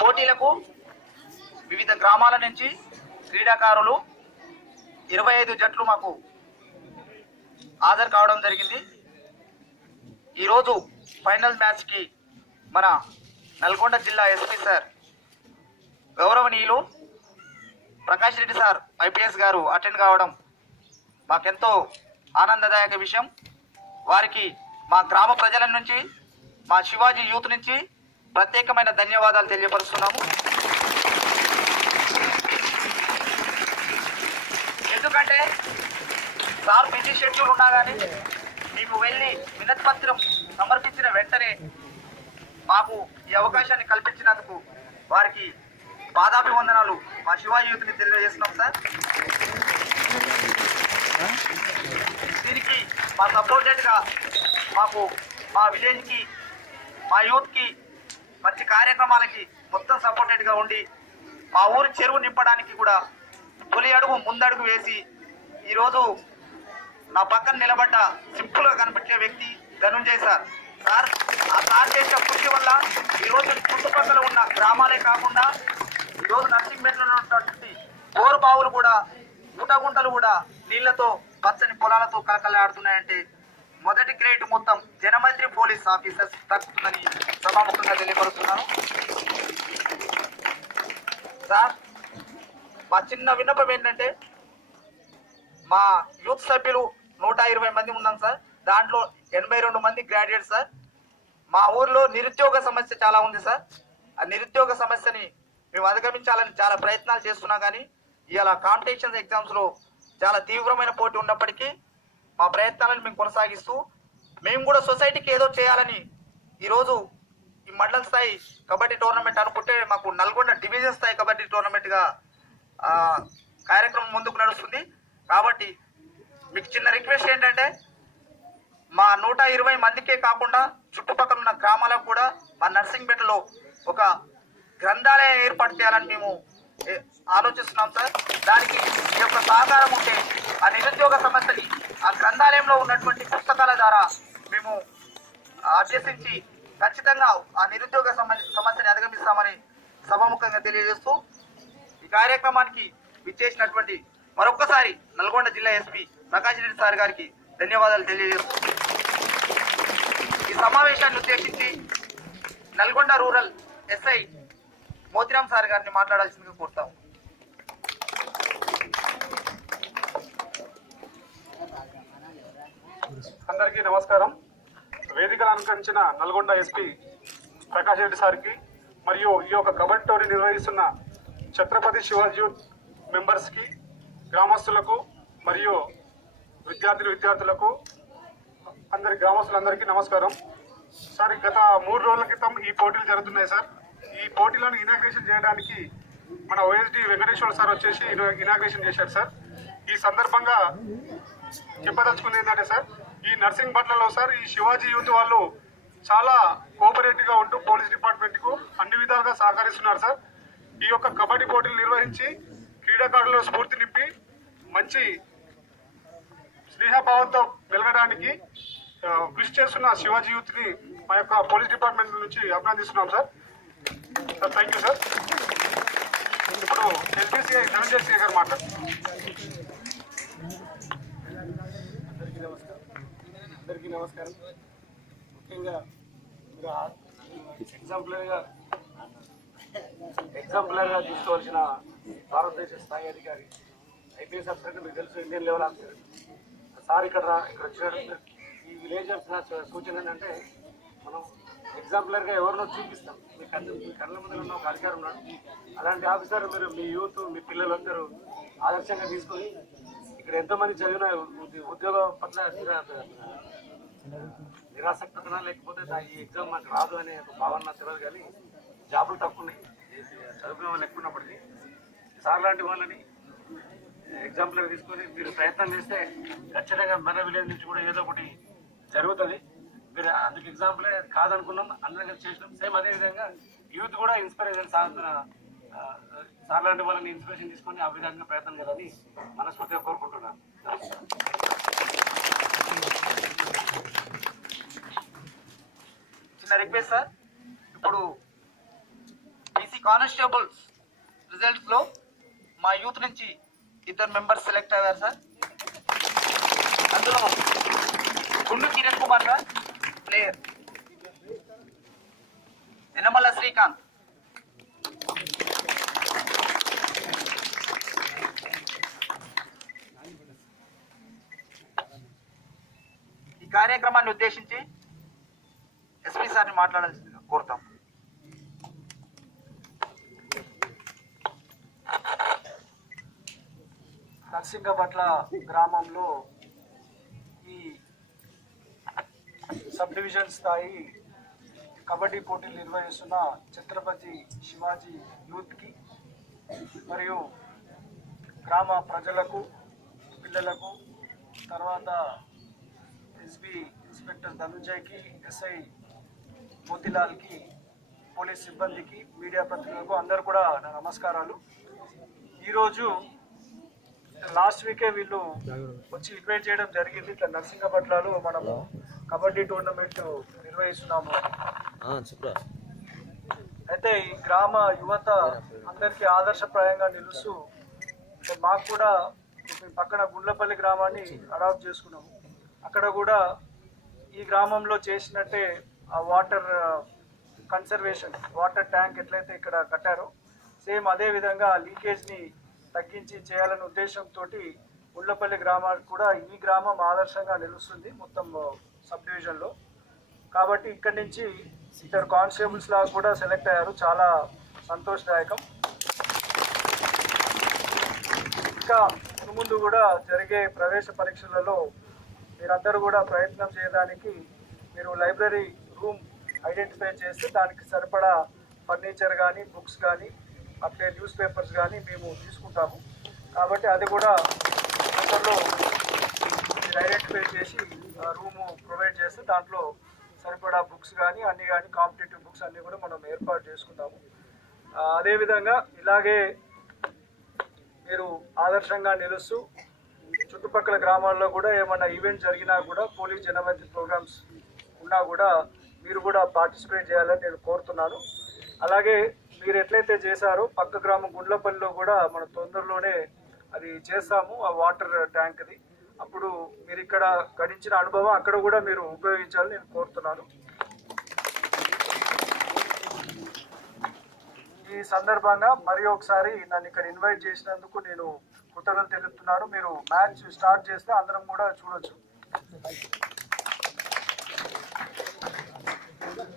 పోటీలకు వివిధ గ్రామాల నుంచి క్రీడాకారులు 25 జట్లు మాకు హాజరు కావడం జరిగింది. ఈరోజు ఫైనల్ మ్యాచ్కి మన నల్గొండ జిల్లా ఎస్పీ సార్ గౌరవనీయులు ప్రకాష్ రెడ్డి సార్ ఐపీఎస్ గారు అటెండ్ కావడం మాకెంతో ఆనందదాయక విషయం. వారికి మా గ్రామ ప్రజల నుంచి, మా శివాజీ యూత్ నుంచి ప్రత్యేకమైన ధన్యవాదాలు తెలియపరుస్తున్నాము. ఎందుకంటే సార్ బిజీ షెడ్యూల్ ఉన్నా కానీ మేము వెళ్ళి వినతి పత్రం సమర్పించిన వెంటనే మాకు ఈ అవకాశాన్ని కల్పించినందుకు వారికి పాదాభివందనాలు మా శివాజీ యూత్ని తెలియజేస్తున్నాం సార్. దీనికి మా సపోర్టెడ్గా మాకు మా విలేజ్కి, మా యూత్కి, మంచి కార్యక్రమాలకి మొత్తం సపోర్టెడ్గా ఉండి మా ఊరి చెరువు నింపడానికి కూడా తొలి అడుగు ముందడుగు వేసి ఈరోజు నా పక్కన నిలబడ్డ సింపుల్గా కనిపించే వ్యక్తి ధనుంజయ్ సార్. ఆ సార్ చేసిన కృషి వల్ల ఈరోజు చుట్టుపక్కల ఉన్న గ్రామాలే కాకుండా ఈరోజు నర్సింగ్పేటలో ఉన్నటువంటి బోరు బావులు కూడా, గుంటలు కూడా నీళ్లతో, పచ్చని పొలాలతో కలకలాడుతున్నాయంటే మొదటి గ్రేడ్ మొత్తం జనమైత్రి పోలీస్ ఆఫీసర్స్ దక్కుతుందని సభాముఖంగా తెలియపరుస్తున్నాను. సార్, మా చిన్న విన్నపం ఏంటంటే, మా యూత్ సభ్యులు 120 మంది ఉన్నాం సార్. దాంట్లో 82 మంది గ్రాడ్యుయేట్ సార్. మా ఊర్లో నిరుద్యోగ సమస్య చాలా ఉంది సార్. ఆ నిరుద్యోగ సమస్యని మేము అధిగమించాలని చాలా ప్రయత్నాలు చేస్తున్నాం. కానీ ఇవాళ కాంపిటీషన్ ఎగ్జామ్స్లో చాలా తీవ్రమైన పోటీ ఉన్నప్పటికీ మా ప్రయత్నాలను మేము కొనసాగిస్తూ మేము కూడా సొసైటీకి ఏదో చేయాలని ఈరోజు ఈ మండల స్థాయి కబడ్డీ టోర్నమెంట్ అనుకుంటే మాకు నల్గొండ డివిజన్ స్థాయి కబడ్డీ టోర్నమెంట్గా కార్యక్రమం ముందుకు నడుస్తుంది. కాబట్టి మీకు చిన్న రిక్వెస్ట్ ఏంటంటే, మా 120 మందికే కాకుండా చుట్టుపక్కల ఉన్న గ్రామాలకు కూడా మా నర్సింగ్పేటలో ఒక గ్రంథాలయం ఏర్పాటు చేయాలని మేము ఆలోచిస్తున్నాం సార్. దానికి ఈ యొక్క సహకారం ఉంటే ఆ నిరుద్యోగ సమస్యని ఆ గ్రంథాలయంలో ఉన్నటువంటి పుస్తకాల ద్వారా మేము అభ్యసించి ఖచ్చితంగా ఆ నిరుద్యోగ సమస్యని అధిగమిస్తామని సభాముఖంగా తెలియజేస్తూ ఈ కార్యక్రమానికి విచ్చేసినటువంటి మరొక్కసారి నల్గొండ జిల్లా ఎస్పీ ప్రకాష్ రెడ్డి సార్ గారికి ధన్యవాదాలు తెలియజేస్తూ ఈ సమావేశాన్ని ఉద్దేశించి Nalgonda rural SI Motiram sir గారిని మాట్లాడాల్సిందిగా కోరుతాం. అందరికీ నమస్కారం. వేదికలు అలంకరించిన నల్గొండ ఎస్పీ ప్రకాష్ రెడ్డి సార్కి మరియు ఈ యొక్క కబడ్డీ టోర్నీ నిర్వహిస్తున్న ఛత్రపతి శివాజీ యూత్ మెంబర్స్కి, గ్రామస్తులకు మరియు విద్యార్థులకు అందరి గ్రామస్తులందరికీ నమస్కారం. సార్, గత 3 రోజుల క్రితం ఈ పోటీలు జరుగుతున్నాయి సార్. ఈ పోటీలను ఇనాగ్రేషన్ చేయడానికి మన ఓఎస్డి వెంకటేశ్వర సార్ వచ్చేసి ఇనాగ్రేషన్ చేశారు సార్. ఈ సందర్భంగా చెప్పదలుచుకుంది ఏంటంటే సార్, ఈ నర్సింగ్ బట్లలో సార్ ఈ శివాజీ యూత్ వాళ్ళు చాలా కోఆపరేటివ్గా ఉంటూ పోలీస్ డిపార్ట్మెంట్కు అన్ని విధాలుగా సహకరిస్తున్నారు సార్. ఈ యొక్క కబడ్డీ పోటీలు నిర్వహించి క్రీడాకారులలో స్ఫూర్తి నింపి మంచి స్నేహభావంతో వెలగడానికి కృషి చేస్తున్న శివాజీ యూత్ని మా యొక్క పోలీస్ డిపార్ట్మెంట్ నుంచి అభినందిస్తున్నాం సార్. Thank you sir. ఇప్పుడు ఎస్పీసీఐ ధనంజయ్ గారు మాట్లాడుతున్నారు. అందరికీ నమస్కారం. ముఖ్యంగా ఎగ్జాంపులర్గా తీసుకోవాల్సిన భారతదేశ స్థాయి అధికారి ఐపీఎస్ ఆఫీసర్ అంటే మీకు తెలుసు, ఇండియన్ లెవెల్ ఆఫీసర్ సార్. ఇక్కడ వచ్చిన ఈ విలేజర్స్ సూచన ఏంటంటే, మనం ఎగ్జాంపులర్గా ఎవరినో చూపిస్తాం. మీ కళ్ళ ముందు ఉన్న ఒక అధికారి ఉన్నాడు. అలాంటి ఆఫీసర్ మీరు మీ యూత్, మీ పిల్లలందరూ ఆదర్శంగా తీసుకొని ఇక్కడ ఎంతోమంది చదివిన ఉద్యోగం పట్ల నిరాసక్తనా లేకపోతే ఈ ఎగ్జామ్ నాకు రాదు అనే ఒక భావన తెలియదు. కానీ జాబులు తక్కువ ఉన్నాయి, చదువుకునే వాళ్ళు ఎక్కువ ఉన్నప్పటికీ సార్ లాంటి వాళ్ళని ఎగ్జాంపుల్ తీసుకొని మీరు ప్రయత్నం చేస్తే ఖచ్చితంగా మన విలేజ్ నుంచి కూడా ఏదో ఒకటి జరుగుతుంది. మీరు అందుకు ఎగ్జాంపులే కాదనుకున్నాం, అందరం చేసినాం. సేమ్ అదేవిధంగా యూత్ కూడా ఇన్స్పిరేషన్ సాగుతున్న సార్ లాంటి వాళ్ళని ఇన్స్పిరేషన్ తీసుకొని ఆ విధంగా ప్రయత్నం చేయాలని మనస్ఫూర్తిగా కోరుకుంటున్నాను. చిన్న రిక్వెస్ట్ సార్, ఇప్పుడు కానిస్టేబుల్స్ రిజల్ట్స్ లో మా యూత్ నుంచి 2 మెంబర్స్ సెలెక్ట్ అయ్యారు సార్. అందులో గుండు కిరణ్ కుమార్ సార్ ప్లేయర్, నినమల శ్రీకాంత్, ఈ కార్యక్రమాన్ని ఉద్దేశించి ఎస్పీ సార్ని మాట్లాడాల్సిందిగా కోరుతాం. నర్సింగపట్ల గ్రామంలో ఈ సబ్ డివిజన్ స్థాయి కబడ్డీ పోటీలు నిర్వహిస్తున్న ఛత్రపతి శివాజీ యూత్కి మరియు గ్రామ ప్రజలకు, పిల్లలకు, తర్వాత ఎస్బీ ఇన్స్పెక్టర్ ధనుంజయ్కి, ఎస్ఐ మోతిలాల్కి, పోలీస్ సిబ్బందికి, మీడియా ప్రతినిధులకు అందరు కూడా నా నమస్కారాలు. ఈరోజు లాస్ట్ వీకే వీళ్ళు వచ్చి ఇన్వైట్ చేయడం జరిగింది. ఇట్లా నర్సింగపట్లలో మనము కబడ్డీ టోర్నమెంట్ నిర్వహిస్తున్నాము. అయితే ఈ గ్రామ యువత అందరికీ ఆదర్శప్రాయంగా నిలుస్తూ మాకు కూడా పక్కన గుండ్లపల్లి గ్రామాన్ని అడాప్ట్ చేసుకున్నాము. అక్కడ కూడా ఈ గ్రామంలో చేసినట్టే ఆ వాటర్ కన్సర్వేషన్, వాటర్ ట్యాంక్ ఎట్లయితే ఇక్కడ కట్టారో సేమ్ అదే విధంగా లీకేజ్ని తగ్గించి చేయాలనే ఉద్దేశంతో గుండ్లపల్లి గ్రామానికి కూడా ఈ గ్రామం ఆదర్శంగా నిలుస్తుంది మొత్తం సబ్ డివిజన్లో. కాబట్టి ఇక్కడి నుంచి 2 కానిస్టేబుల్స్ లాగా కూడా సెలెక్ట్ అయ్యారు, చాలా సంతోషదాయకం. ఇంకా ముందు కూడా జరిగే ప్రవేశ పరీక్షలలో మీరందరూ కూడా ప్రయత్నం చేయడానికి మీరు లైబ్రరీ రూమ్ ఐడెంటిఫై చేస్తే దానికి సరిపడా ఫర్నిచర్ కానీ, బుక్స్ కానీ, అట్లే న్యూస్ పేపర్స్ కానీ మేము తీసుకుంటాము. కాబట్టి అది కూడా తొందరలో మీరు ఐడెంటిఫై చేసి రూము ప్రొవైడ్ చేస్తే దాంట్లో సరిపడా బుక్స్ కానీ అన్నీ కానీ కాంపిటేటివ్ బుక్స్ అన్నీ కూడా మనం ఏర్పాటు చేసుకుంటాము. అదేవిధంగా ఇలాగే మీరు ఆదర్శంగా నిలుస్తూ చుట్టుపక్కల గ్రామాల్లో కూడా ఏమైనా ఈవెంట్ జరిగినా కూడా పోలీస్ జనవరి ప్రోగ్రామ్స్ ఉన్నా కూడా మీరు కూడా పార్టిసిపేట్ చేయాలని నేను కోరుతున్నాను. అలాగే మీరు ఎట్లయితే చేశారో పక్క గ్రామం గుండ్లపల్లిలో కూడా మనం తొందరలోనే అది చేస్తాము, ఆ వాటర్ ట్యాంక్ది. అప్పుడు మీరు ఇక్కడ గడించిన అనుభవం అక్కడ కూడా మీరు ఉపయోగించాలని నేను కోరుతున్నాను. ఈ సందర్భంగా మరి ఒకసారి నన్ను ఇక్కడ ఇన్వైట్ చేసినందుకు నేను కృతజ్ఞతలు తెలుపుతున్నాను. మీరు మ్యాచ్ స్టార్ట్ చేస్తే అందరం కూడా చూడొచ్చు.